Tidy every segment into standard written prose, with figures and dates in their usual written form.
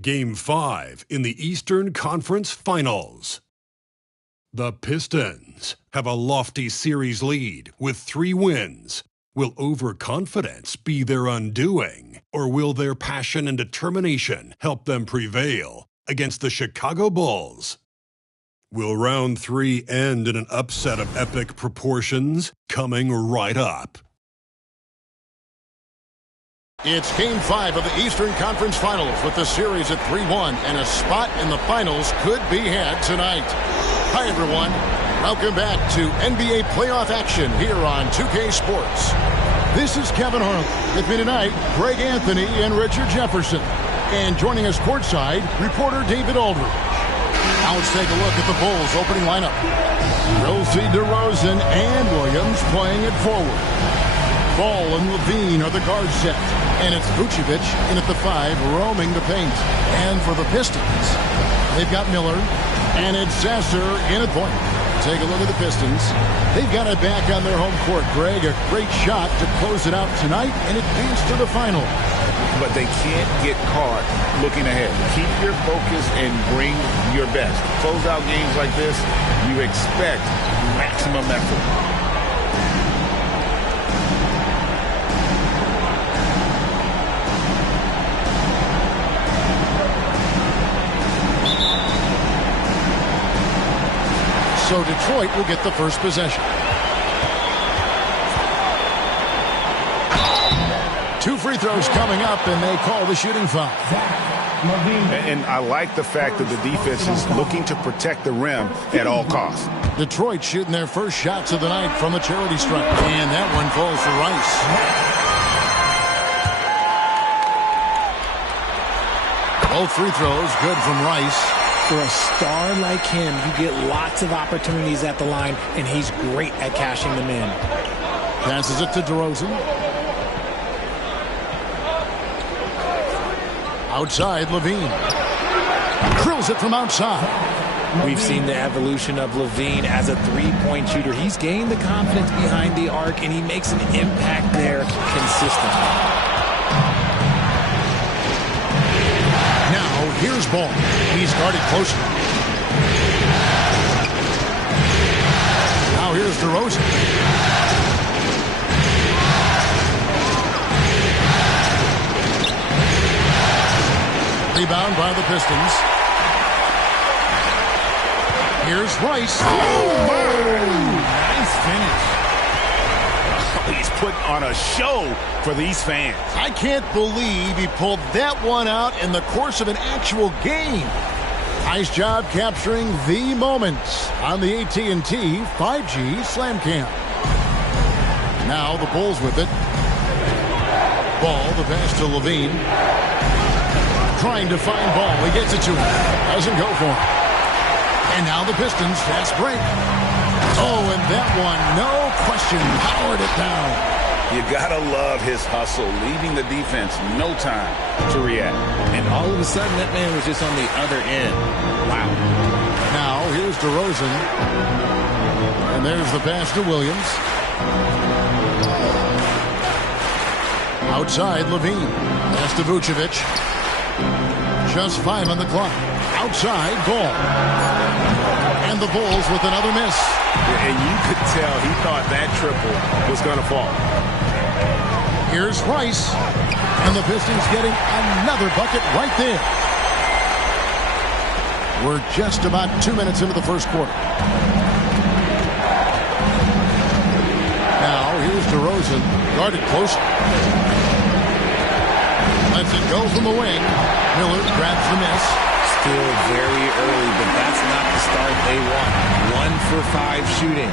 Game 5 in the Eastern Conference Finals. The Pistons have a lofty series lead with 3 wins. Will overconfidence be their undoing, or will their passion and determination help them prevail against the Chicago Bulls? Will Round 3 end in an upset of epic proportions? Coming right up. It's Game 5 of the Eastern Conference Finals with the series at 3-1, and a spot in the finals could be had tonight. Hi, everyone. Welcome back to NBA playoff action here on 2K Sports. This is Kevin Harlan. With me tonight, Greg Anthony and Richard Jefferson. And joining us courtside, reporter David Aldridge. Now let's take a look at the Bulls' opening lineup. We'll see DeRozan and Williams playing it forward. Ball and Levine are the guard set. And it's Vucevic in at the 5, roaming the paint. And for the Pistons, they've got Miller, and it's Sasser in at point. Take a look at the Pistons. They've got it back on their home court. Greg, a great shot to close it out tonight and advance to the final. But they can't get caught looking ahead. Keep your focus and bring your best. Close out games like this, you expect maximum effort. So Detroit will get the first possession. 2 free throws coming up, and they call the shooting foul. And I like the fact that the defense is looking to protect the rim at all costs. Detroit shooting their first shots of the night from a charity stripe. And that one falls for Rice. Both free throws good from Rice. For a star like him, you get lots of opportunities at the line, and he's great at cashing them in. Passes it to DeRozan. Outside, Levine. Drills it from outside. We've seen the evolution of Levine as a three-point shooter. He's gained the confidence behind the arc, and he makes an impact there consistently. Here's Ball. He's guarded closely. Now here's DeRozan. Rebound by the Pistons. Here's Rice. Oh, nice finish. He's putting on a show for these fans. I can't believe he pulled that one out in the course of an actual game. Nice job capturing the moments on the AT&T 5G Slam Cam. Now the Bulls with it. Ball, the pass to Levine. Trying to find Ball. He gets it to him. Doesn't go for him. And now the Pistons fast break. Oh, and that one, no question, powered it down. You gotta love his hustle, leaving the defense no time to react. And all of a sudden, that man was just on the other end. Wow. Now, here's DeRozan. And there's the pass to Williams. Outside, Levine. Pass to Vucevic. Just 5 on the clock. Outside, Ball. And the Bulls with another miss. And you could tell he thought that triple was going to fall. Here's Rice. And the Pistons getting another bucket right there. We're just about 2 minutes into the first quarter. Now, here's DeRozan. Guarded close. Lets it go from the wing. Miller grabs the miss. Still very early, but that's not the start they want. 1 for 5 shooting.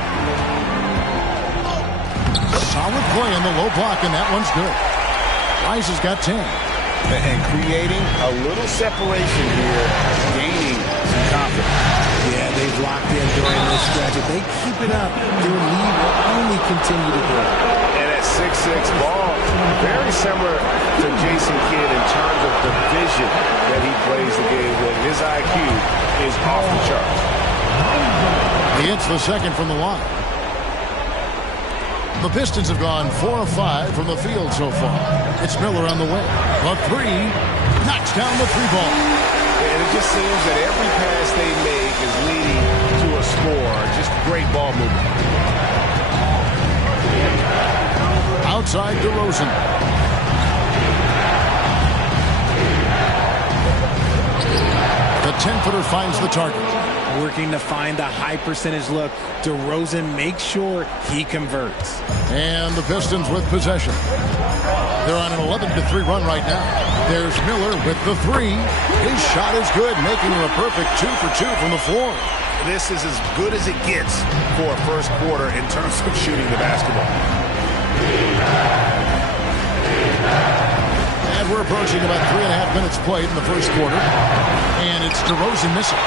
Solid play in the low block, and that one's good. Rice has got 10. And creating a little separation here, gaining some confidence. Yeah, they've locked in during this stretch. If they keep it up, their lead will only continue to grow. And at 6'6", Ball, very similar to Jason Kidd in terms of the vision that he plays the game with. His IQ is off the charts. He hits the second from the line. The Pistons have gone 4 of 5 from the field so far. It's Miller on the way. The 3 Knocks down the three ball. And it just seems that every pass they make is leading to a score. Just great ball movement. Outside DeRozan. The 10-footer finds the target. Working to find the high percentage look. DeRozan makes sure he converts. And the Pistons with possession. They're on an 11-3 run right now. There's Miller with the three. His shot is good, making him a perfect 2 for 2 from the floor. This is as good as it gets for a first quarter in terms of shooting the basketball. And we're approaching about 3.5 minutes played in the first quarter. And it's DeRozan missing.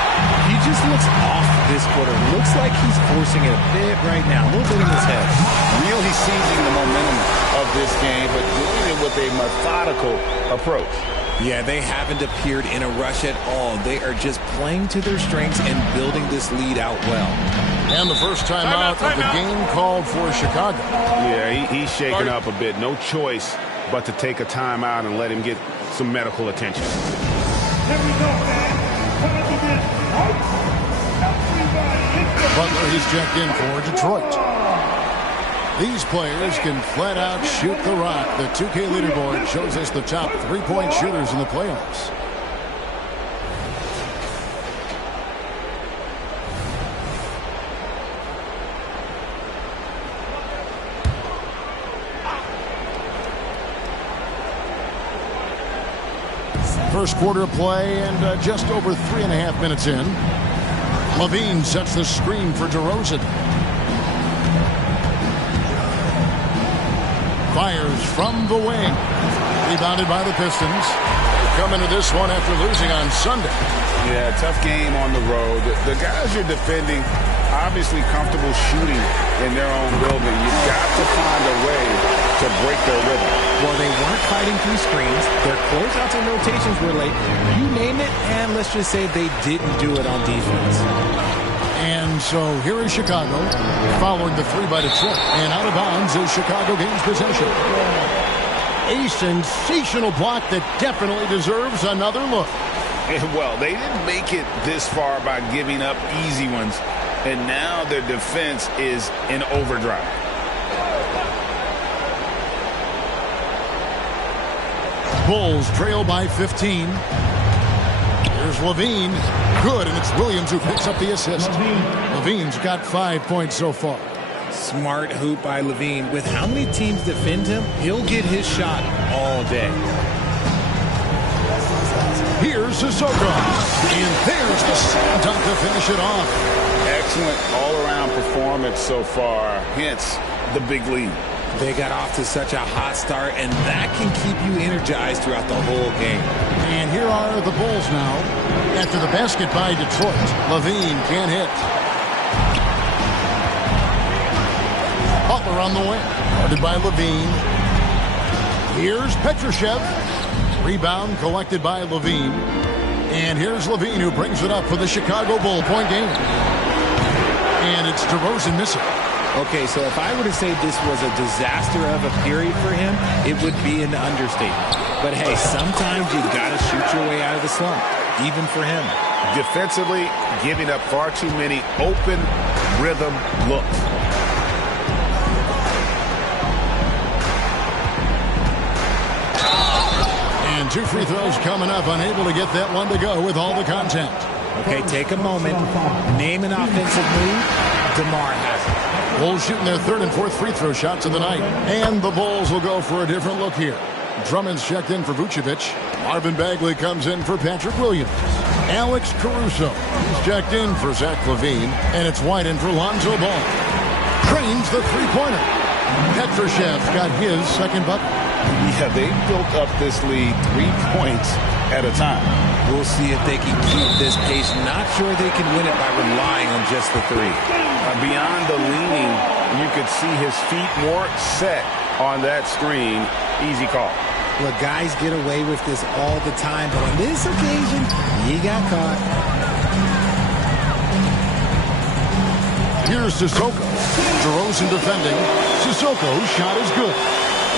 He just looks off this quarter. Looks like he's forcing it a bit right now. A little bit in his head. Really seizing the momentum of this game, but doing it with a methodical approach. Yeah, they haven't appeared in a rush at all. They are just playing to their strengths and building this lead out well. And the first timeout of the game called for Chicago. Yeah, he's shaking up a bit. No choice but to take a timeout and let him get some medical attention. Butler, he's checked in for Detroit. These players can flat out shoot the rock. The 2K leaderboard shows us the top three-point shooters in the playoffs. First quarter of play and just over 3.5 minutes in. LaVine sets the screen for DeRozan. Fires from the wing. Rebounded by the Pistons. They come into this one after losing on Sunday. Yeah, tough game on the road. The guys you're defending, obviously comfortable shooting in their own building. You've got to find a way to break their rhythm. Well, they weren't fighting through screens. Their closeouts and rotations were late. You name it, and let's just say they didn't do it on defense. And so here is Chicago following the three by Detroit. And out of bounds as Chicago gains possession. A sensational block that definitely deserves another look. Well, they didn't make it this far by giving up easy ones. And now their defense is in overdrive. Bulls trail by 15. Here's LaVine. Good, and it's Williams who picks up the assist. LaVine's got 5 points so far. Smart hoop by LaVine. With how many teams defend him, he'll get his shot all day. Here's Sissoko. And there's the slam dunk to finish it off. Excellent all-around performance so far, hence the big lead. They got off to such a hot start, and that can keep you energized throughout the whole game. And here are the Bulls now. After the basket by Detroit, LaVine can't hit. Butler on the wing. Guarded by LaVine. Here's Petrushev. Rebound collected by LaVine. And here's LaVine who brings it up for the Chicago Bull point game. And it's DeRozan missing. Okay, so if I were to say this was a disaster of a period for him, it would be an understatement. But hey, sometimes you've got to shoot your way out of the slump, even for him. Defensively, giving up far too many open rhythm looks. And 2 free throws coming up, unable to get that one to go with all the contact. Okay, take a moment. Name an offensive move. DeMar has it. Bulls shooting their 3rd and 4th free throw shots of the night. And the Bulls will go for a different look here. Drummond's checked in for Vucevic. Marvin Bagley comes in for Patrick Williams. Alex Caruso. He's checked in for Zach LaVine. And it's White in for Lonzo Ball. Trains the three-pointer. Petrushev's got his second bucket. Yeah, they built up this lead 3 points at a time. We'll see if they can keep this pace. Not sure they can win it by relying on just the three. Beyond the leaning, you could see his feet more set on that screen. Easy call. Look, guys get away with this all the time, but on this occasion, he got caught. Here's Sissoko. DeRozan defending. Sissoko's shot is good.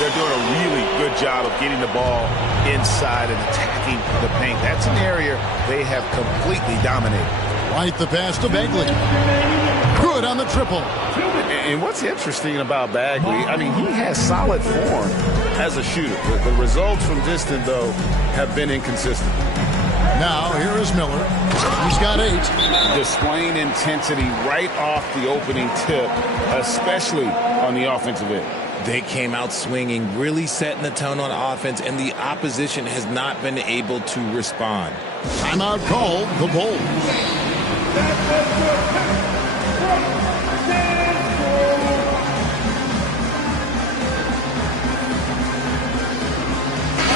they're doing a really good job of getting the ball inside and attacking the paint. That's an area they have completely dominated. Right, the pass to Bagley. Good on the triple. And what's interesting about Bagley, I mean, he has solid form as a shooter. The results from distance, though, have been inconsistent. Now, here is Miller. He's got 8. Displaying intensity right off the opening tip, especially on the offensive end. They came out swinging, really setting the tone on offense, and the opposition has not been able to respond. Timeout called, the Bulls.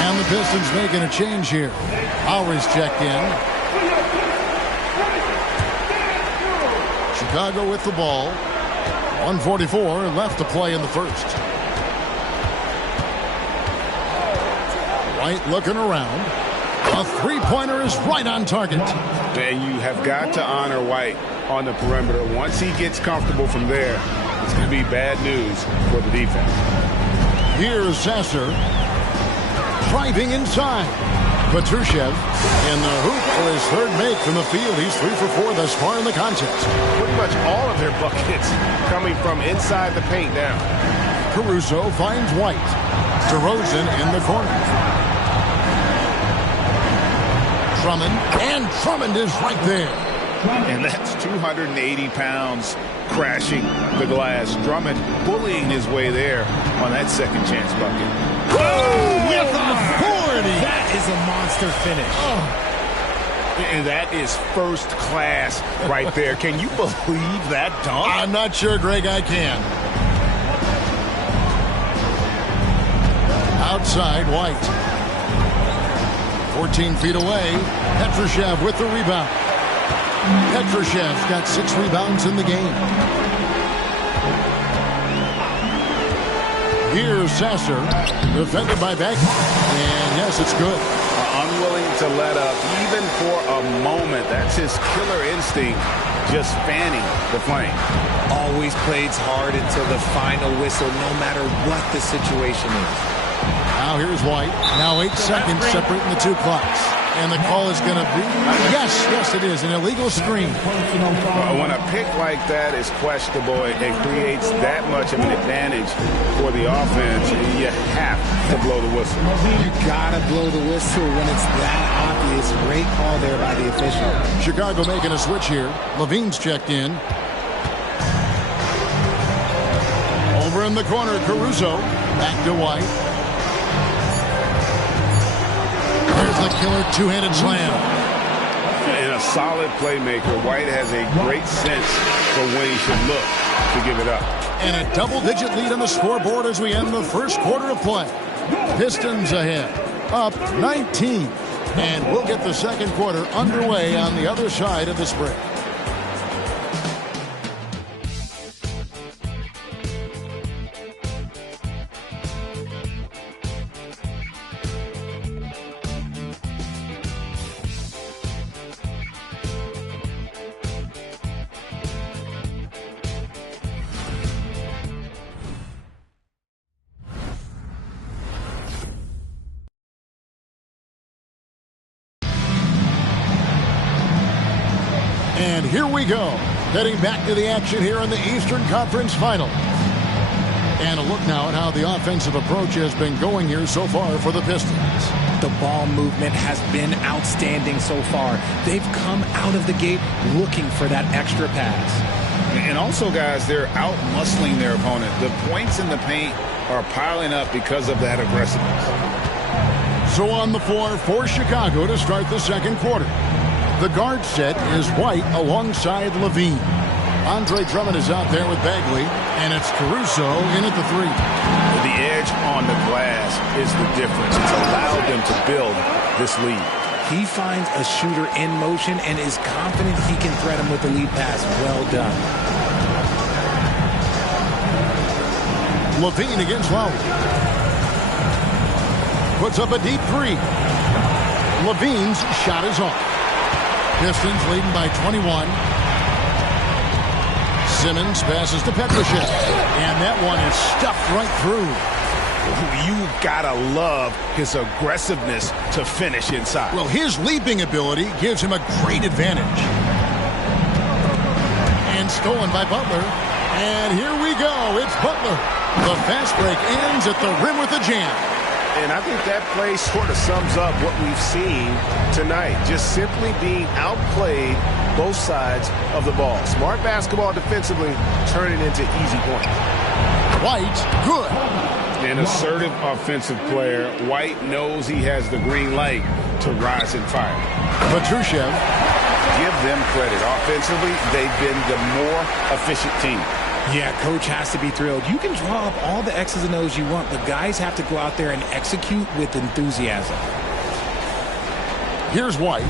And the Pistons making a change here. Lowry's checked in. Chicago with the ball. 1:44 left to play in the first. White looking around. A three-pointer is right on target. And you have got to honor White on the perimeter. Once he gets comfortable from there, it's going to be bad news for the defense. Here's Sasser. Driving inside. Petrushev in the hoop for his third make from the field. He's 3 for 4 thus far in the contest. Pretty much all of their buckets coming from inside the paint now. Caruso finds White. DeRozan in the corner. Drummond is right there. And that's 280 pounds crashing the glass. Drummond bullying his way there on that second chance bucket. Oh, with authority. That is a monster finish. And that is first class right there. Can you believe that dunk? I'm not sure, Greg, I can. Outside, White. 14 feet away. Petrushev with the rebound. Petrushev's got 6 rebounds in the game. Here's Sasser, defended by Beck. And yes, it's good. Unwilling to let up, even for a moment. That's his killer instinct, just fanning the flame. Always plays hard until the final whistle, no matter what the situation is. Now here's White. Now 8 seconds separating the two clocks. And the call is going to be, yes, it is, an illegal screen. When a pick like that is questionable, it creates that much of an advantage for the offense. You have to blow the whistle. You got to blow the whistle when it's that obvious. Great call there by the official. Chicago making a switch here. Levine's checked in. Over in the corner, Caruso. Back to White. There's the killer two-handed slam. And a solid playmaker. White has a great sense for when he should look to give it up. And a double-digit lead on the scoreboard as we end the first quarter of play. Pistons ahead, up 19. And we'll get the second quarter underway on the other side of this break. And here we go, heading back to the action here in the Eastern Conference Final. And a look now at how the offensive approach has been going here so far for the Pistons. The ball movement has been outstanding so far. They've come out of the gate looking for that extra pass. And also, guys, they're out-muscling their opponent. The points in the paint are piling up because of that aggressiveness. So on the floor for Chicago to start the second quarter. The guard set is White alongside Levine. Andre Drummond is out there with Bagley, and it's Caruso in at the 3. The edge on the glass is the difference. It's allowed them to build this lead. He finds a shooter in motion and is confident he can threat him with the lead pass. Well done. Levine against Lowry. Puts up a deep 3. Levine's shot is off. Pistons leading by 21. Simmons passes to Petrushev. And that one is stuffed right through. You gotta love his aggressiveness to finish inside. Well, his leaping ability gives him a great advantage. And stolen by Butler. And here we go. It's Butler. The fast break ends at the rim with a jam. And I think that play sort of sums up what we've seen tonight. Just simply being outplayed both sides of the ball. Smart basketball defensively, turning into easy points. White, good. An assertive offensive player. White knows he has the green light to rise and fire. Petrushev. Give them credit. Offensively, they've been the more efficient team. Yeah, coach has to be thrilled. You can draw up all the X's and O's you want, but guys have to go out there and execute with enthusiasm. Here's White.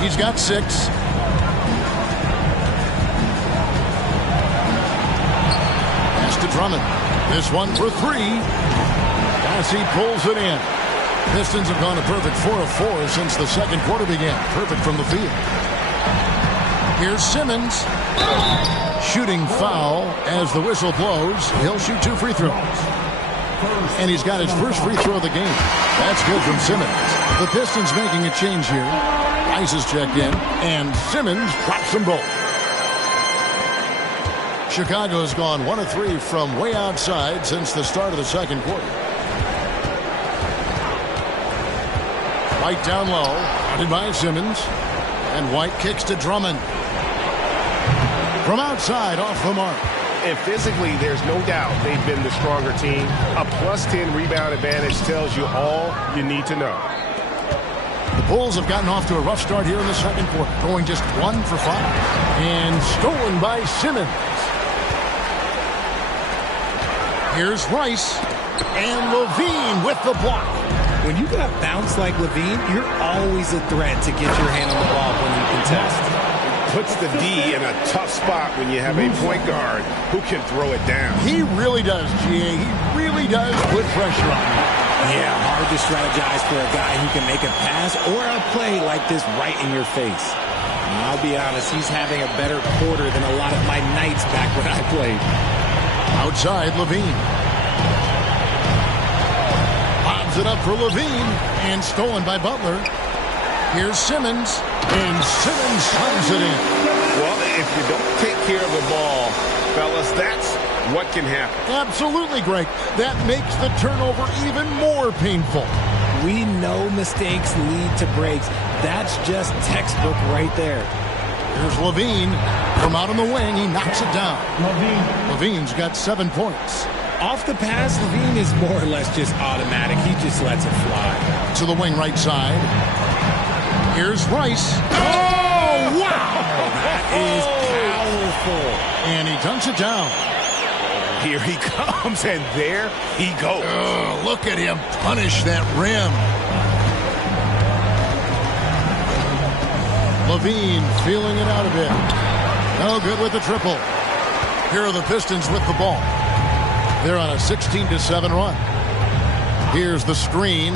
He's got 6. Pass to Drummond. This one for 3. As he pulls it in. Pistons have gone a perfect 4 of 4 since the second quarter began. Perfect from the field. Here's Simmons. Shooting foul as the whistle blows. He'll shoot 2 free throws. And he's got his first free throw of the game. That's good from Simmons. The Pistons making a change here. Rice is checked in. And Simmons drops them both. Chicago's gone 1 of 3 from way outside since the start of the second quarter. White down low. Guarded by Simmons. And White kicks to Drummond. From outside, off the mark. And physically, there's no doubt they've been the stronger team. A +10 rebound advantage tells you all you need to know. The Bulls have gotten off to a rough start here in the second quarter, going just 1 for 5. And stolen by Simmons. Here's Rice. And Levine with the block. When you got bounce like Levine, you're always a threat to get your hand on the ball when you contest. Puts the D in a tough spot when you have a point guard who can throw it down. He really does, GA. He really does put pressure on him. Yeah, hard to strategize for a guy who can make a pass or a play like this right in your face. And I'll be honest, he's having a better quarter than a lot of my nights back when I played. Outside, Levine. Lobs it up for Levine. And stolen by Butler. Here's Simmons. And Simmons slams it in. Well, if you don't take care of the ball, fellas, that's what can happen. Absolutely, Greg. That makes the turnover even more painful. We know mistakes lead to breaks. That's just textbook right there. Here's Levine. From out on the wing, he knocks it down. Levine's got 7 points. Off the pass, Levine is more or less just automatic. He just lets it fly. To the wing right side. Here's Rice. Oh, wow! That is powerful. And he dunks it down. Here he comes, and there he goes. Oh, look at him punish that rim. Levine feeling it out a bit. No good with the triple. Here are the Pistons with the ball. They're on a 16-7 run. Here's the screen.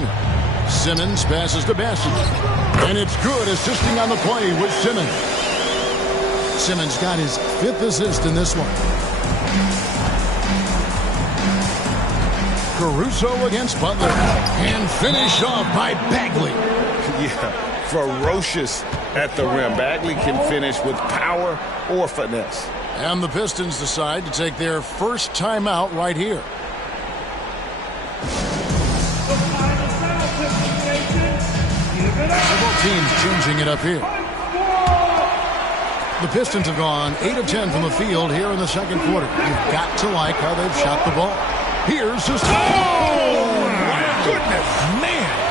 Simmons passes to Bassett. And it's good, assisting on the play with Simmons. Simmons got his 5th assist in this one. Caruso against Butler. And finished off by Bagley. Yeah, ferocious at the rim. Bagley can finish with power or finesse. And the Pistons decide to take their first timeout right here. Several teams changing it up here. The Pistons have gone 8 of 10 from the field here in the second quarter. You've got to like how they've shot the ball. Here's his... Oh, my goodness, man.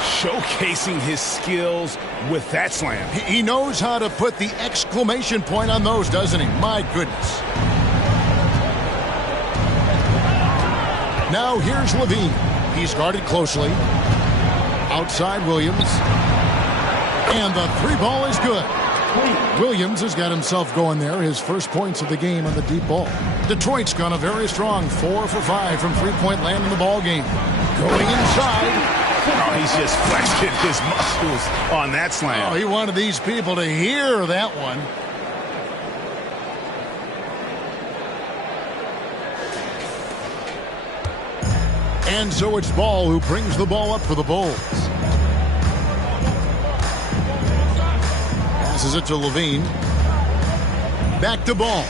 Showcasing his skills with that slam. He knows how to put the exclamation point on those, doesn't he? My goodness. Now here's Levine. He's guarded closely. Outside Williams. And the 3-ball is good. Williams has got himself going there. His first points of the game on the deep ball. Detroit's gone a very strong 4 for 5 from three-point land in the ball game. Going inside. Oh, he's just flexing his muscles on that slam. Oh, he wanted these people to hear that one. And so it's Ball who brings the ball up for the Bulls. Passes it to Levine. Back to Ball.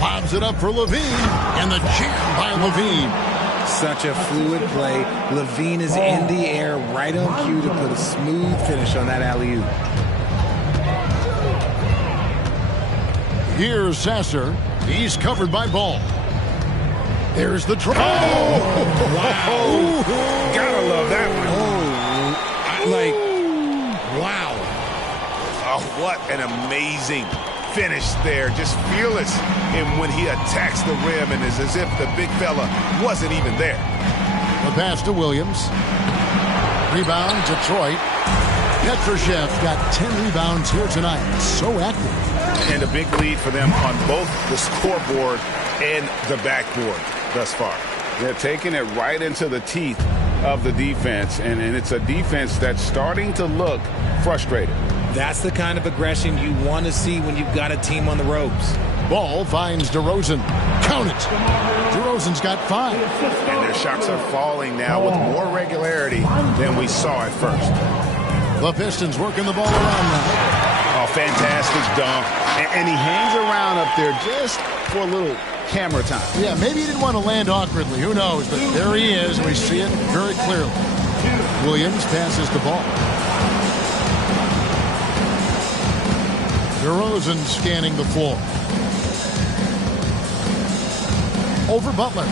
Bobs it up for Levine. And the jam by Levine. Such a fluid play. Levine is in the air, right on cue to put a smooth finish on that alley-oop. Here's Sasser. He's covered by Ball. There's the try. Oh! Wow. Gotta love that one. Wow. Oh, what an amazing finish there. Just fearless in when he attacks the rim, and it's as if the big fella wasn't even there. The pass to Williams. Rebound, Detroit. Petrushev got 10 rebounds here tonight. So active. And a big lead for them on both the scoreboard and the backboard thus far. They're taking it right into the teeth of the defense, and it's a defense that's starting to look frustrated. That's the kind of aggression you want to see when you've got a team on the ropes. Ball finds DeRozan. Count it. DeRozan's got 5. And their shots are falling now with more regularity than we saw at first. The Pistons working the ball around now. Oh, fantastic dunk. And he hangs around up there just for a little camera time. Yeah, maybe he didn't want to land awkwardly. Who knows? But there he is. We see it very clearly. Williams passes the ball. DeRozan scanning the floor. Over Butler.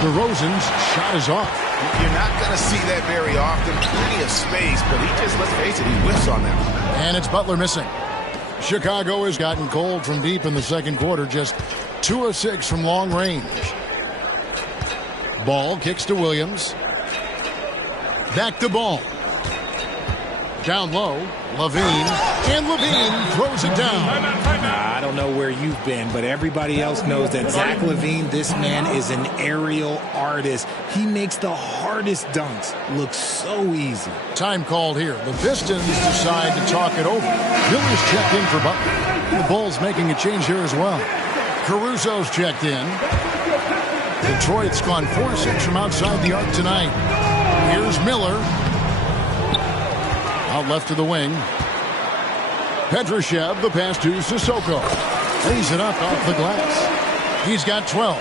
DeRozan's shot is off. You're not going to see that very often. Plenty of space, but he just, let's face it, he whiffs on that one. And it's Butler missing. Chicago has gotten cold from deep in the second quarter. Just 2 of 6 from long range. Ball kicks to Williams. Back to Ball. Down low, Levine, and Levine throws it down. I don't know where you've been, but everybody else knows that Zach LaVine, this man is an aerial artist. He makes the hardest dunks look so easy. Time called here. The Pistons decide to talk it over. Miller's checked in for Butler. The Bulls making a change here as well. Caruso's checked in. Detroit's gone 4-6 from outside the arc tonight. Here's Miller. Out left to the wing. Petrushev, the pass to Sissoko. Lays it up off the glass. He's got 12.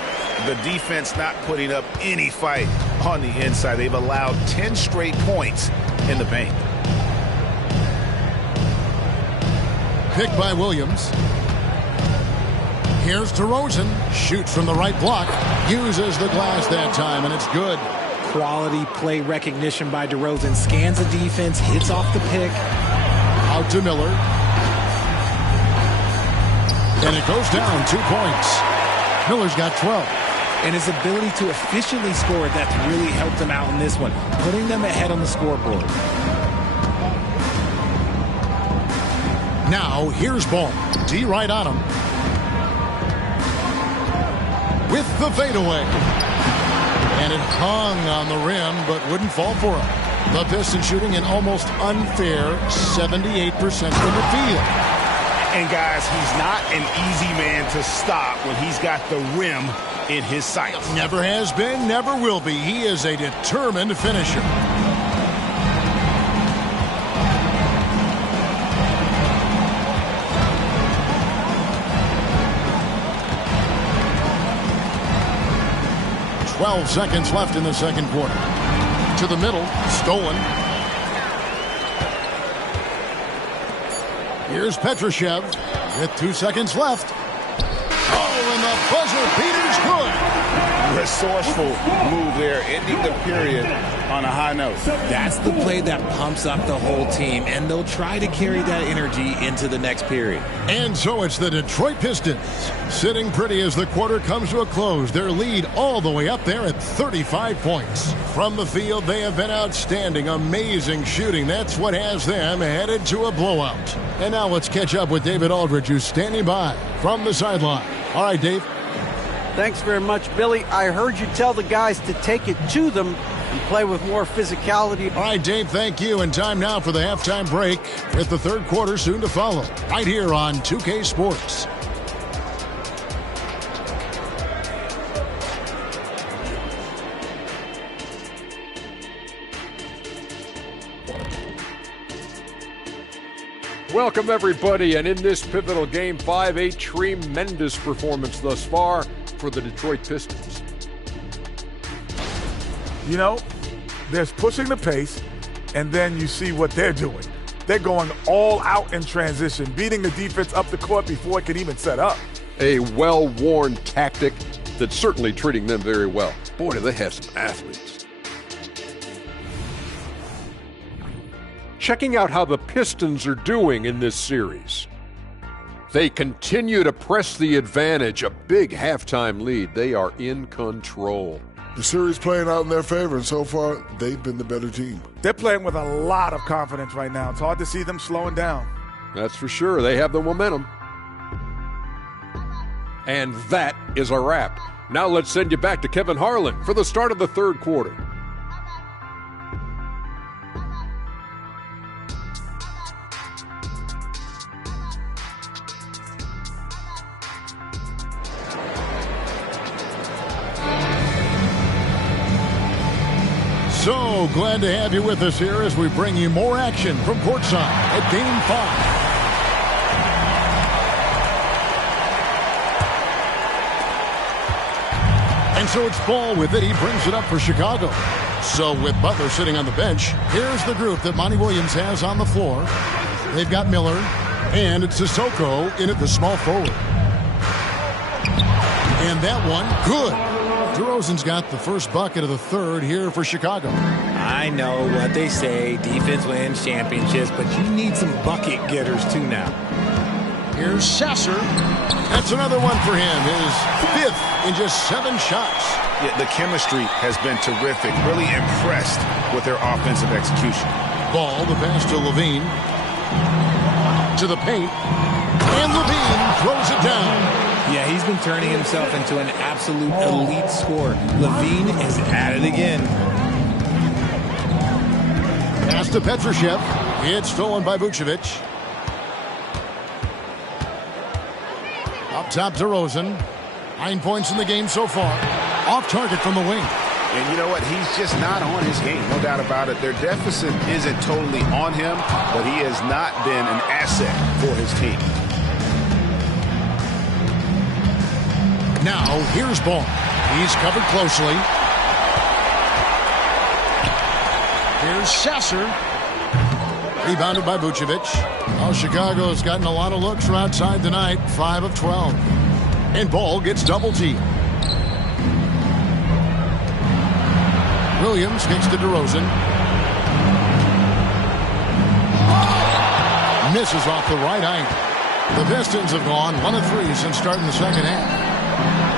The defense not putting up any fight on the inside. They've allowed 10 straight points in the paint. Picked by Williams. Here's DeRozan. Shoots from the right block. Uses the glass that time, and it's good. Quality play recognition by DeRozan. Scans the defense, hits off the pick. Out to Miller. And it goes down 2 points. Miller's got 12. And his ability to efficiently score, that's really helped him out in this one, putting them ahead on the scoreboard. Now, here's Ball. D right on him. With the fadeaway. And it hung on the rim, but wouldn't fall for him. The Pistons shooting an almost unfair 78% from the field. And guys, he's not an easy man to stop when he's got the rim in his sights. Never has been, never will be. He is a determined finisher. "12 seconds left in the second quarter. To the middle, stolen. Here's Petrushev with 2 seconds left. Oh, and the buzzer beater's good. Resourceful move there, ending the period on a high note. That's the play that pumps up the whole team, and they'll try to carry that energy into the next period. And so it's the Detroit Pistons sitting pretty as the quarter comes to a close. Their lead all the way up there at 35 points. From the field, they have been outstanding. Amazing shooting. That's what has them headed to a blowout. And now let's catch up with David Aldridge, who's standing by from the sideline. All right, Dave. Thanks very much, Billy. I heard you tell the guys to take it to them and play with more physicality. All right, Dave, thank you. And time now for the halftime break with the third quarter soon to follow. Right here on 2K Sports. Welcome, everybody, and in this pivotal Game 5, a tremendous performance thus far for the Detroit Pistons. You know, there's pushing the pace, and then you see what they're doing. They're going all out in transition, beating the defense up the court before it can even set up. A well-worn tactic that's certainly treating them very well. Boy, do they have some athletes. Checking out how the Pistons are doing in this series. They continue to press the advantage, a big halftime lead. They are in control. The series playing out in their favor, and so far, they've been the better team. They're playing with a lot of confidence right now. It's hard to see them slowing down. That's for sure. They have the momentum. And that is a wrap. Now let's send you back to Kevin Harlan for the start of the third quarter. So glad to have you with us here as we bring you more action from courtside at Game 5. And so it's Ball with it. He brings it up for Chicago. So with Butler sitting on the bench, here's the group that Monty Williams has on the floor. They've got Miller, and it's Sissoko in at the small forward. And that one, good. DeRozan's got the first bucket of the third here for Chicago. I know what they say, defense wins championships, but you need some bucket getters too now. Here's Sasser. That's another one for him. His fifth in just 7 shots. Yeah, the chemistry has been terrific. Really impressed with their offensive execution. Ball, the pass to Levine. To the paint. And Levine throws it down. Yeah, he's been turning himself into an absolute elite scorer. Levine is at it again. Pass to Petrushev. It's stolen by Vucevic. Up top, DeRozan. 9 points in the game so far. Off target from the wing. And you know what? He's just not on his game, no doubt about it. Their deficit isn't totally on him, but he has not been an asset for his team. Now, here's Ball. He's covered closely. Here's Sasser. Rebounded by Vucevic. Oh, Chicago's gotten a lot of looks from outside tonight. 5 of 12. And Ball gets double teamed. Williams kicks to DeRozan. Misses off the right angle. The Pistons have gone 1 of 3 since starting the second half.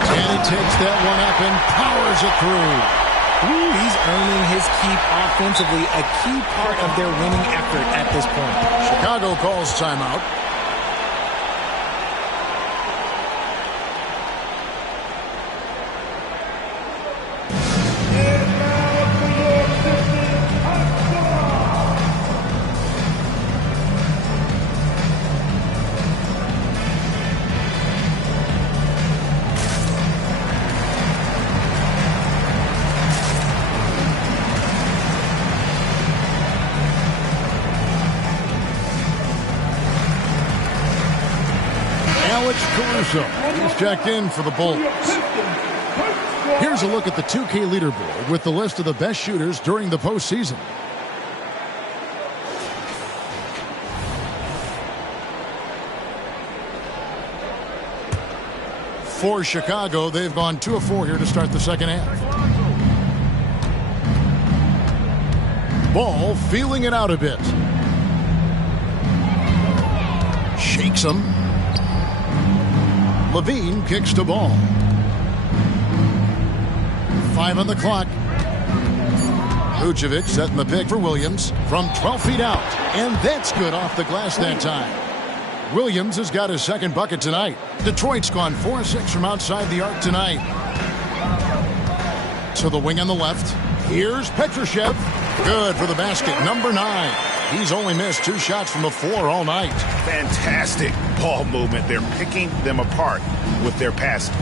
And he takes that one up and powers it through. Ooh, he's earning his keep offensively, a key part of their winning effort at this point. Chicago calls timeout. Caruso is checked in for the Bulls. Here's a look at the 2K leaderboard with the list of the best shooters during the postseason. For Chicago, they've gone 2 of 4 here to start the second half. Ball feeling it out a bit. Shakes him. Levine kicks to Ball. 5 on the clock. Vucevic setting the pick for Williams from 12 feet out. And that's good off the glass that time. Williams has got his second bucket tonight. Detroit's gone 4 of 6 from outside the arc tonight. To the wing on the left. Here's Petrushev. Good for the basket. Number 9. He's only missed 2 shots from the floor all night. Fantastic ball movement. They're picking them apart with their passing.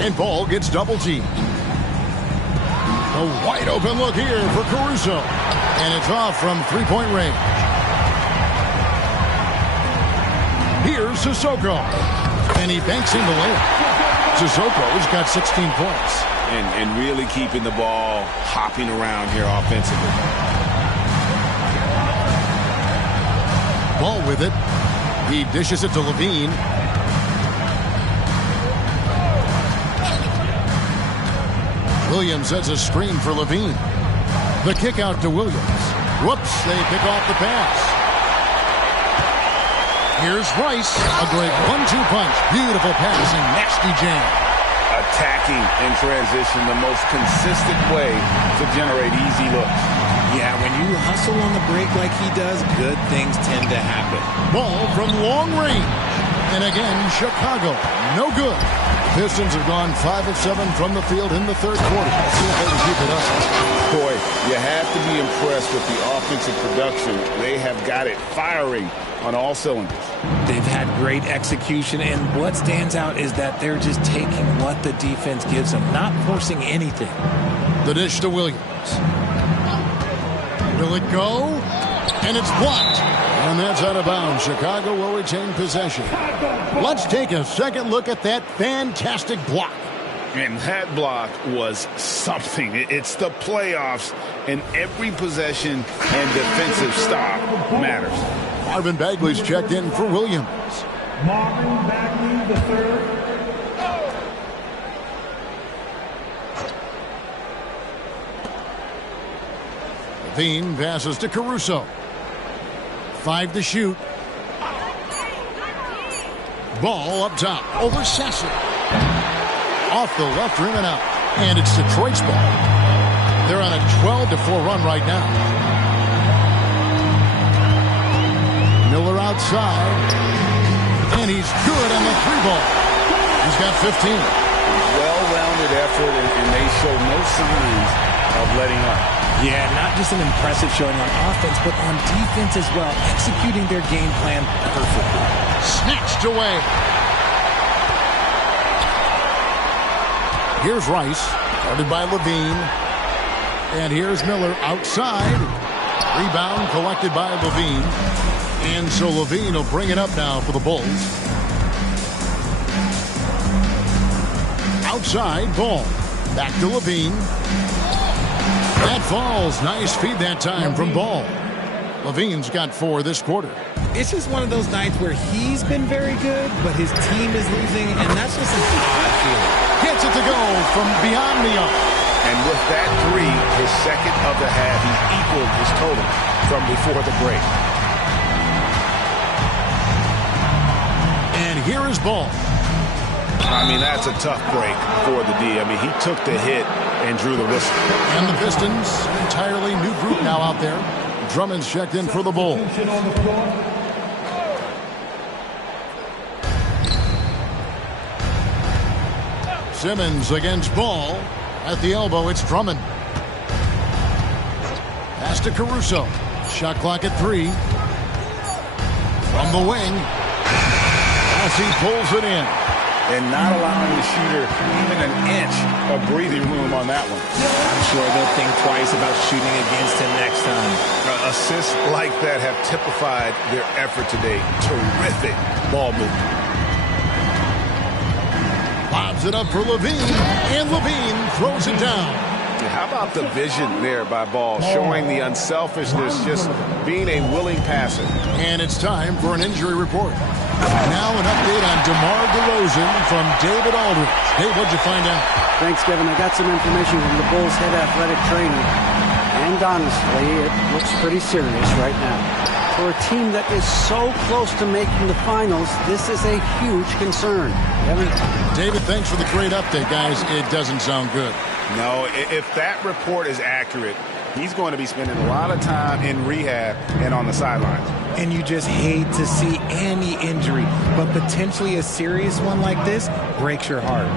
And Ball gets double teamed. A wide open look here for Caruso. And it's off from 3-point range. Here's Sissoko. And he banks in the layup. Sissoko's got 16 points. And really keeping the ball hopping around here offensively. Ball with it. He dishes it to Levine. Williams sets a screen for Levine. The kick out to Williams. Whoops, they pick off the pass. Here's Rice. A great 1-2 punch. Beautiful passing. Nasty jam. Attacking in transition, the most consistent way to generate easy looks. Yeah, when you hustle on the break like he does, good things tend to happen. Ball from long range. And again, Chicago. No good. The Pistons have gone 5 of 7 from the field in the third quarter. Let's see if they can keep it up. Boy, you have to be impressed with the offensive production. They have got it firing on all cylinders. They've had great execution, and what stands out is that they're just taking what the defense gives them, not forcing anything. The dish to Williams. Will it go? And it's blocked. And that's out of bounds. Chicago will retain possession. Let's take a second look at that fantastic block. And that block was something. It's the playoffs, and every possession and defensive stop matters. Marvin Bagley's checked in for Williams. Marvin Bagley, the third. Levine passes to Caruso. 5 to shoot. Ball up top over Sasser. Off the left rim and out. And it's Detroit's ball. They're on a 12-4 run right now. Miller outside. And he's good on the 3-ball. He's got 15. Well-rounded effort, and they show no signs of letting up. Yeah, not just an impressive showing on offense, but on defense as well, executing their game plan perfectly. Snatched away. Here's Rice, guarded by Levine. And here's Miller outside. Rebound collected by Levine. And so Levine will bring it up now for the Bulls. Outside, ball. Back to Levine. That falls. Nice feed that time from Ball. Levine's got 4 this quarter. It's just one of those nights where he's been very good, but his team is losing, and that's just an odd feeling. Gets it to go from beyond the arc. And with that 3, his second of the half, he equaled his total from before the break. And here is Ball. I mean, that's a tough break for the D. I mean, he took the hit and drew the whistle. And the Pistons, an entirely new group now out there. Drummond's checked in for the Bulls. Simmons against Ball. At the elbow, it's Drummond. Pass to Caruso. Shot clock at 3. From the wing. As he pulls it in. And not allowing the shooter even an inch of breathing room on that one. I'm sure they'll think twice about shooting against him next time. Assists like that have typified their effort today. Terrific ball movement. Lobs it up for Levine, and Levine throws it down. How about the vision there by Ball, showing the unselfishness, just being a willing passer. And it's time for an injury report. Now an update on DeMar DeRozan from David Aldridge. Dave, what'd you find out? Thanks, Kevin. I got some information from the Bulls' head athletic trainer. And honestly, it looks pretty serious right now. For a team that is so close to making the finals, this is a huge concern. Kevin? David, thanks for the great update, guys. It doesn't sound good. No, if that report is accurate, he's going to be spending a lot of time in rehab and on the sidelines. And you just hate to see any injury, but potentially a serious one like this breaks your heart.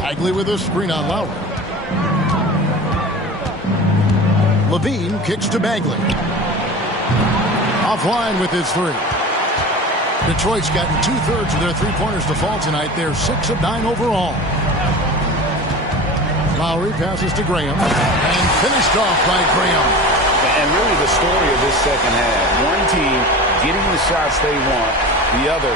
Bagley with a screen on Lowry. Levine kicks to Bagley. Offline with his 3. Detroit's gotten 2/3 of their 3-pointers to fall tonight. They're 6 of 9 overall. Lowry passes to Graham and finished off by Graham. And really the story of this second half. One team getting the shots they want, The other,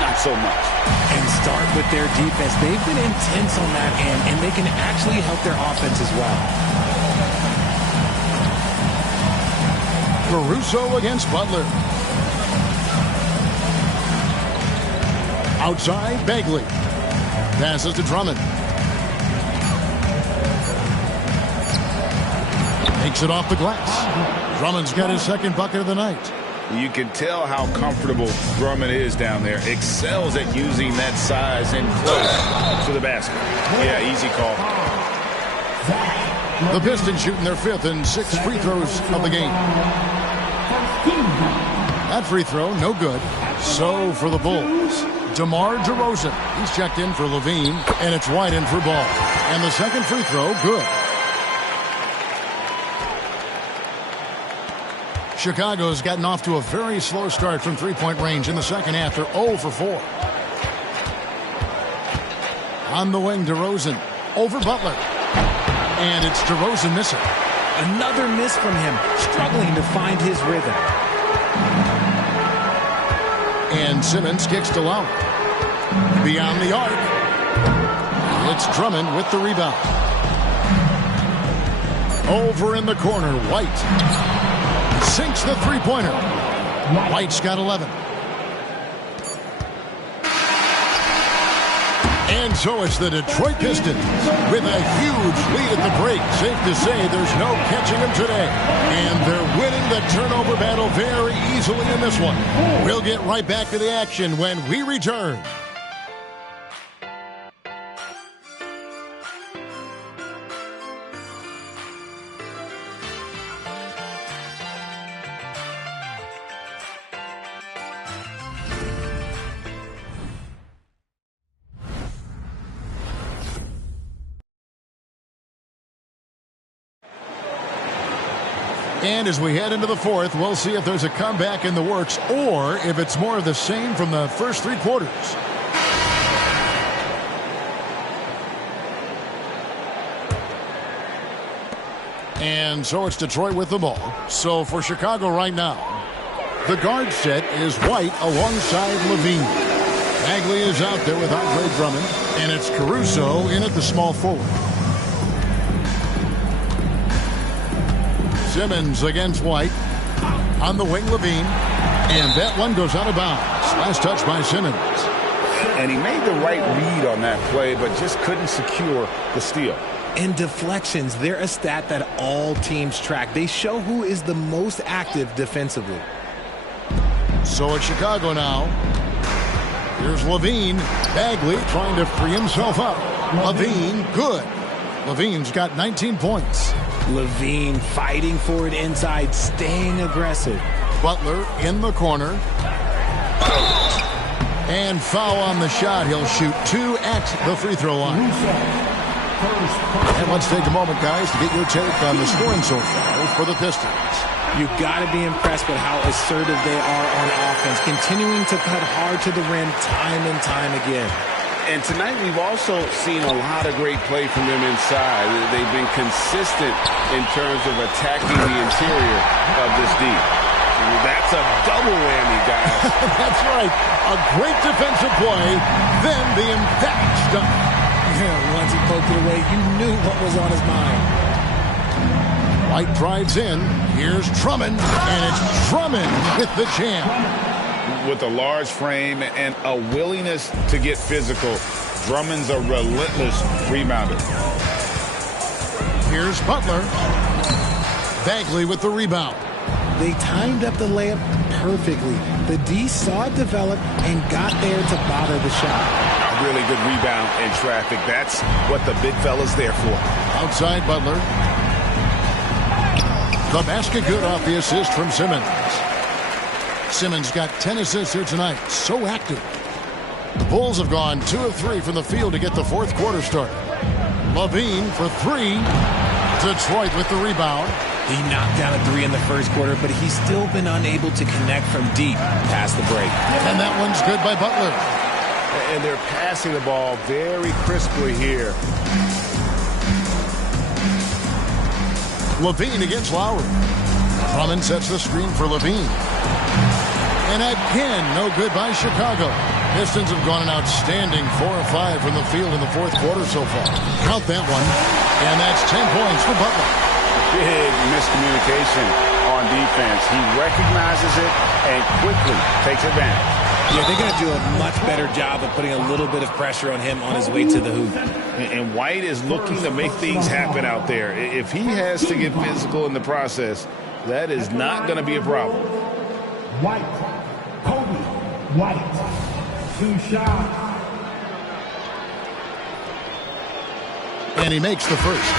not so much. And start with their defense. They've been intense on that end, and they can actually help their offense as well. Caruso against Butler. Outside, Bagley. Passes to Drummond. Takes it off the glass. Drummond's got his second bucket of the night. You can tell how comfortable Drummond is down there. Excels at using that size and close to the basket. Yeah, easy call. The Pistons shooting their 5th and 6th free throws of the game. That free throw, no good. So for the Bulls, DeMar DeRozan. He's checked in for Levine, and it's White in for Ball. And the second free throw, good. Chicago's gotten off to a very slow start from three-point range in the second half. They're 0 for 4. On the wing, DeRozan over Butler. And it's DeRozan missing. Another miss from him, struggling to find his rhythm. And Simmons kicks to Lowry. Beyond the arc. It's Drummond with the rebound. Over in the corner, White. Sinks the three-pointer. White's got 11. And so it's the Detroit Pistons with a huge lead at the break. Safe to say there's no catching them today. And they're winning the turnover battle very easily in this one. We'll get right back to the action when we return. And as we head into the fourth, we'll see if there's a comeback in the works or if it's more of the same from the first three quarters. And so it's Detroit with the ball. So for Chicago right now, the guard set is White alongside Levine. Bagley is out there with Andre Drummond, and it's Caruso in at the small forward. Simmons against White. On the wing, Levine. And that one goes out of bounds. Last touch by Simmons. And he made the right read on that play, but just couldn't secure the steal. And deflections, they're a stat that all teams track. They show who is the most active defensively. So it's Chicago now. Here's Levine. Bagley trying to free himself up. Levine, good. Levine's got 19 points. Levine fighting for it inside, staying aggressive. Butler in the corner. And foul on the shot. He'll shoot 2 at the free throw line. And let's take a moment, guys, to get your take on the scoring so far for the Pistons. You've got to be impressed with how assertive they are on offense, continuing to cut hard to the rim time and time again. And tonight we've also seen a lot of great play from them inside. They've been consistent in terms of attacking the interior of this D. That's a double whammy, guys. That's right. A great defensive play, then the emphatic stuff. Yeah, once he poked it away, you knew what was on his mind. White drives in. Here's Drummond, and it's Drummond with the jam. With a large frame and a willingness to get physical, Drummond's a relentless rebounder. Here's Butler. Bagley with the rebound. They timed up the layup perfectly. The D saw it develop and got there to bother the shot. A really good rebound in traffic. That's what the big fella's there for. Outside Butler. The basket good off the assist from Simmons. Simmons got 10 assists here tonight. So active. The Bulls have gone 2 of 3 from the field to get the fourth quarter started. Levine for 3. Detroit with the rebound. He knocked down a 3 in the first quarter, but he's still been unable to connect from deep past the break. And that one's good by Butler. And they're passing the ball very crisply here. Levine against Lowry. Drummond sets the screen for Levine. And again, no good by Chicago. Pistons have gone an outstanding 4 of 5 from the field in the fourth quarter so far. Count that one. And that's 10 points for Butler. Big miscommunication on defense. He recognizes it and quickly takes advantage. Yeah, they're going to do a much better job of putting a little bit of pressure on him on his way to the hoop. And White is looking to make things happen out there. If he has to get physical in the process, that is not going to be a problem. White. Kobe. White. 2 shots. And he makes the first.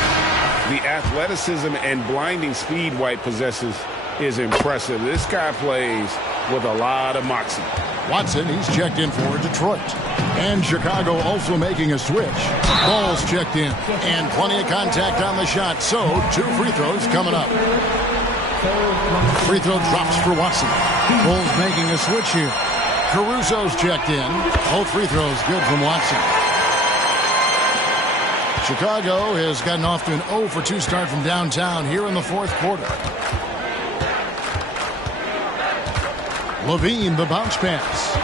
The athleticism and blinding speed White possesses is impressive. This guy plays with a lot of moxie. Watson, he's checked in for Detroit. And Chicago also making a switch. Ball's checked in. And plenty of contact on the shot. So, 2 free throws coming up. Free throw drops for Watson. Bulls making a switch here. Caruso's checked in. Both free throws good from Watson. Chicago has gotten off to an 0 for 2 start from downtown here in the fourth quarter. Levine, the bounce pass.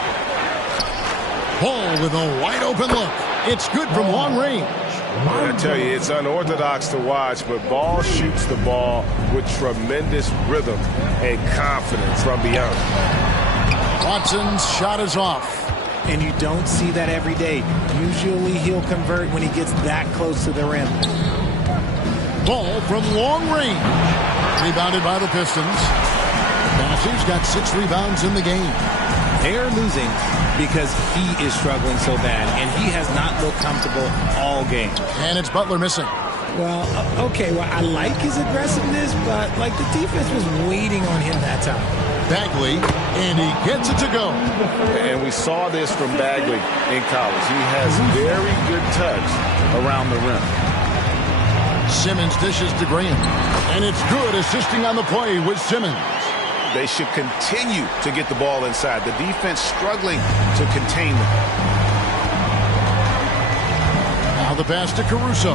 Ball with a wide open look. It's good from long range. I tell you, it's unorthodox to watch, but Ball shoots the ball with tremendous rhythm and confidence from beyond. Watson's shot is off. And you don't see that every day. Usually he'll convert when he gets that close to the rim. Ball from long range. Rebounded by the Pistons. Bassey's got 6 rebounds in the game. They are losing because he is struggling so bad, and he has not looked comfortable all game. And it's Butler missing. Well, okay, I like his aggressiveness, but like the defense was waiting on him that time. Bagley, and he gets it to go. And we saw this from Bagley in college. He has very good touch around the rim. Simmons dishes to Graham. And it's good assisting on the play with Simmons. They should continue to get the ball inside. The defense struggling to contain them. Now the pass to Caruso.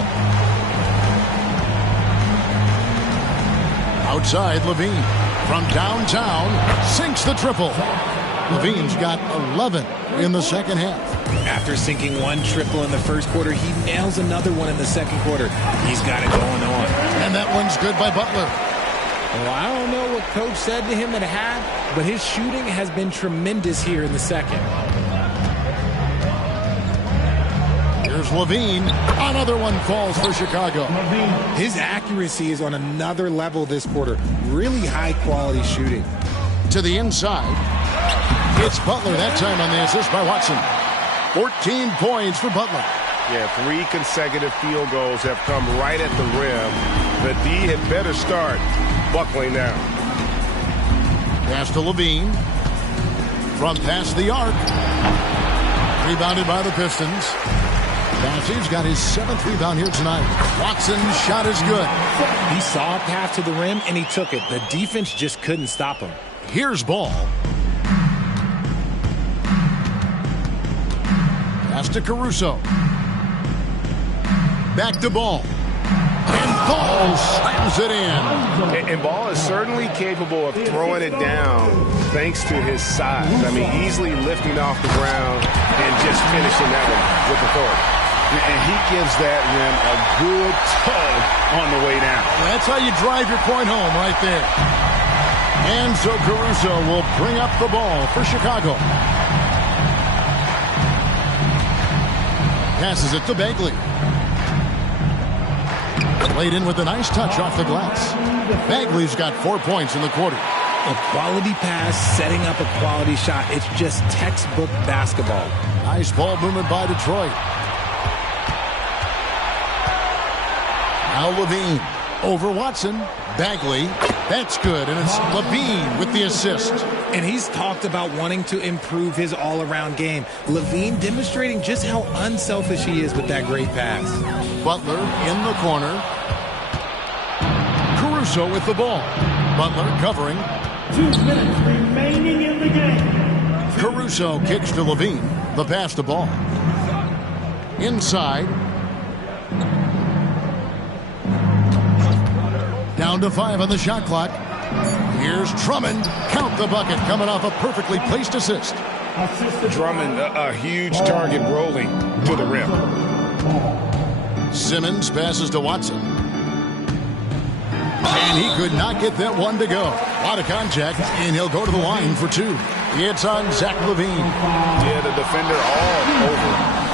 Outside, Levine. From downtown, sinks the triple. Levine's got 11 in the second half. After sinking 1 triple in the first quarter, he nails another one in the second quarter. He's got it going on. And that one's good by Butler. Well, I don't know what Coach said to him at half, but his shooting has been tremendous here in the second. Here's Levine. Another one falls for Chicago. His accuracy is on another level this quarter. Really high-quality shooting. To the inside. It's Butler that time on the assist by Watson. 14 points for Butler. Yeah, 3 consecutive field goals have come right at the rim. The D had better start buckling down. Pass to Levine. From past the arc. Rebounded by the Pistons. Bassey's got his 7th rebound here tonight. Watson's shot is good. He saw a path to the rim, and he took it. The defense just couldn't stop him. Here's Ball. Pass to Caruso. Back to Ball. And Ball slams it in. And Ball is certainly capable of throwing it down thanks to his size. I mean, easily lifting off the ground and just finishing that one with authority. And he gives that rim a good tug on the way down. That's how you drive your point home right there. And so Caruso will bring up the ball for Chicago. Passes it to Bagley. Played in with a nice touch off the glass. Bagley's got 4 points in the quarter. A quality pass, setting up a quality shot. It's just textbook basketball. Nice ball movement by Detroit. Now Levine over Watson. Bagley. That's good. And it's Levine with the assist. And he's talked about wanting to improve his all-around game. Levine demonstrating just how unselfish he is with that great pass. Butler in the corner. Caruso with the ball. Butler covering. 2 minutes remaining in the game. Caruso kicks to Levine. The pass to Ball. Inside. Down to 5 on the shot clock. Here's Drummond. Count the bucket coming off a perfectly placed assist. Drummond, a huge target rolling to the rim. Simmons passes to Watson. And he could not get that one to go. A lot of contact, and he'll go to the line for two. It's on Zach LaVine. Yeah, the defender all over.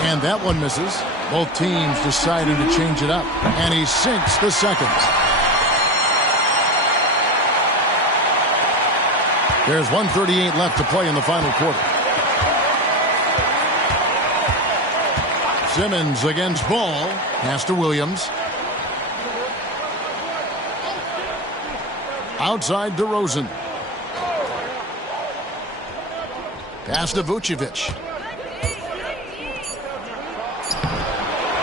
And that one misses. Both teams deciding to change it up. And he sinks the second. There's 1:38 left to play in the final quarter. Simmons against Ball. Pass to Williams. Outside DeRozan. Pass to Vucevic.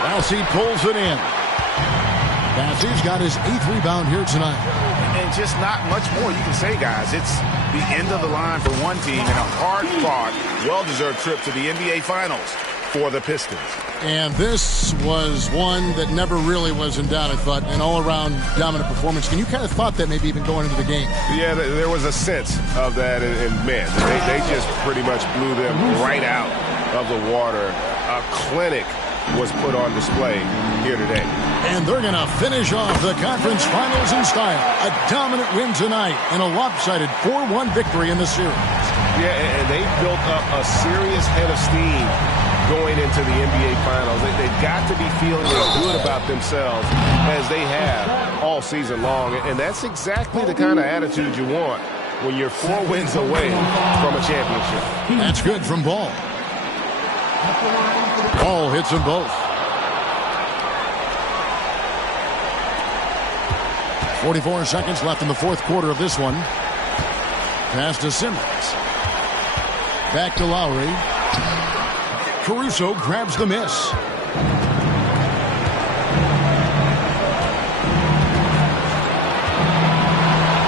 Bassey pulls it in. Bassey's got his 8th rebound here tonight. And just not much more you can say, guys. It's the end of the line for one team and a hard-fought, well-deserved trip to the NBA Finals for the Pistons. And this was one that never really was in doubt, I thought, an all-around dominant performance. And you kind of thought that maybe even going into the game. Yeah, there was a sense of that, and man, they just pretty much blew them right out of the water. A clinic was put on display here today. And they're going to finish off the conference finals in style. A dominant win tonight and a lopsided 4-1 victory in the series. Yeah, and they built up a serious head of steam going into the NBA Finals. They've got to be feeling good about themselves as they have all season long. And that's exactly the kind of attitude you want when you're 4 wins away from a championship. That's good from Ball. Ball hits them both. 44 seconds left in the fourth quarter of this one. Pass to Simmons. Back to Lowry. Caruso grabs the miss.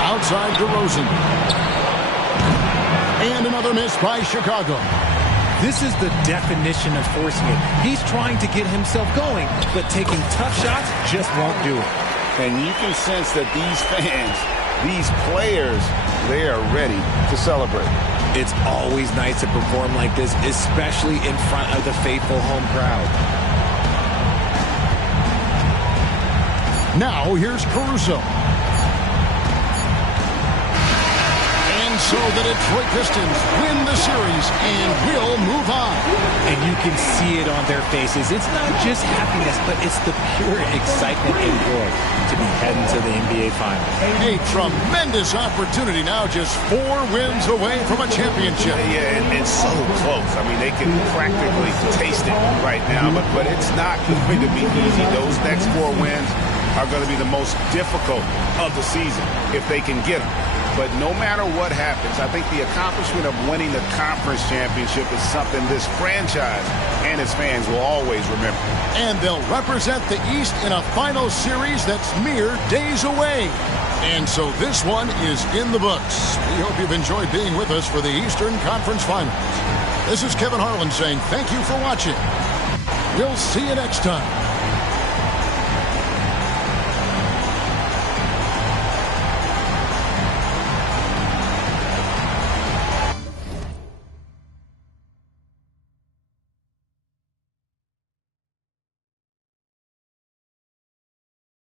Outside DeRozan. And another miss by Chicago. This is the definition of forcing it. He's trying to get himself going, but taking tough shots just won't do it. And you can sense that these fans, these players, they are ready to celebrate. It's always nice to perform like this, especially in front of the faithful home crowd. Now here's Caruso. And so the Detroit Pistons win the series and will move on. And you can see it on their faces. It's not just happiness, but it's the pure excitement and joy to be heading to the NBA Finals. A tremendous opportunity now, just 4 wins away from a championship. Yeah, and so close. I mean, they can practically taste it right now, but it's not going to be easy. Those next 4 wins are going to be the most difficult of the season if they can get them. But no matter what happens, I think the accomplishment of winning the conference championship is something this franchise and its fans will always remember. And they'll represent the East in a final series that's mere days away. And so this one is in the books. We hope you've enjoyed being with us for the Eastern Conference Finals. This is Kevin Harlan saying thank you for watching. We'll see you next time.